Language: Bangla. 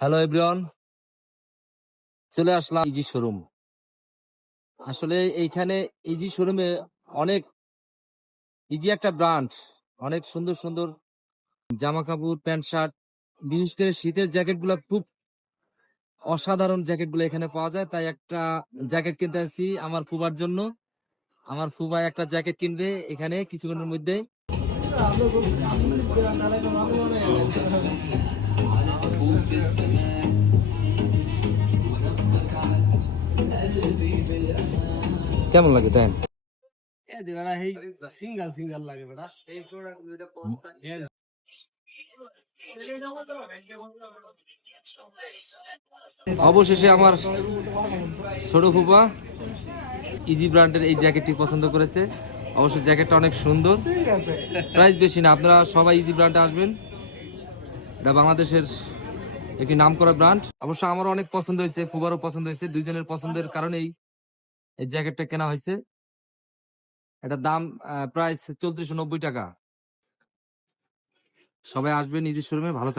হ্যালো এভরিওয়ান, চলে আসলাম ইজি শোরুম। আসলে এইখানে ইজি শোরুমে অনেক ইজি একটা ব্র্যান্ড, অনেক সুন্দর সুন্দর জামা কাপড়, প্যান্ট শার্ট, বিশেষ করে শীতের জ্যাকেটগুলো খুব অসাধারণ জ্যাকেটগুলো এখানে পাওয়া যায়। তাই একটা জ্যাকেট কিনতে আসছি আমার ফুবার জন্য। আমার ফুবা একটা জ্যাকেট কিনবে এখানে কিছুক্ষণের মধ্যে। কেমন লাগে দেন? সিঙ্গেল সিঙ্গেল লাগে বেটা। অবশেষে আমার ছোট ফুপা ইজি ব্র্যান্ডের এই জ্যাকেটটি পছন্দ করেছে। অবশ্য জ্যাকেটটা অনেক সুন্দর, প্রাইস বেশি না। আপনারা সবাই ইজি ব্র্যান্ডে আসবেন, এটা বাংলাদেশের একটি নামকরা ব্র্যান্ড। অবশ্য আমারও অনেক পছন্দ হয়েছে, ফুবারও পছন্দ হয়েছে, দুইজনের পছন্দের কারণেই এই জ্যাকেটটা কেনা হয়েছে। এটার দাম প্রাইস 3490 টাকা। সবাই আসবেন ইজি শোরুমে, ভালো থাকবে।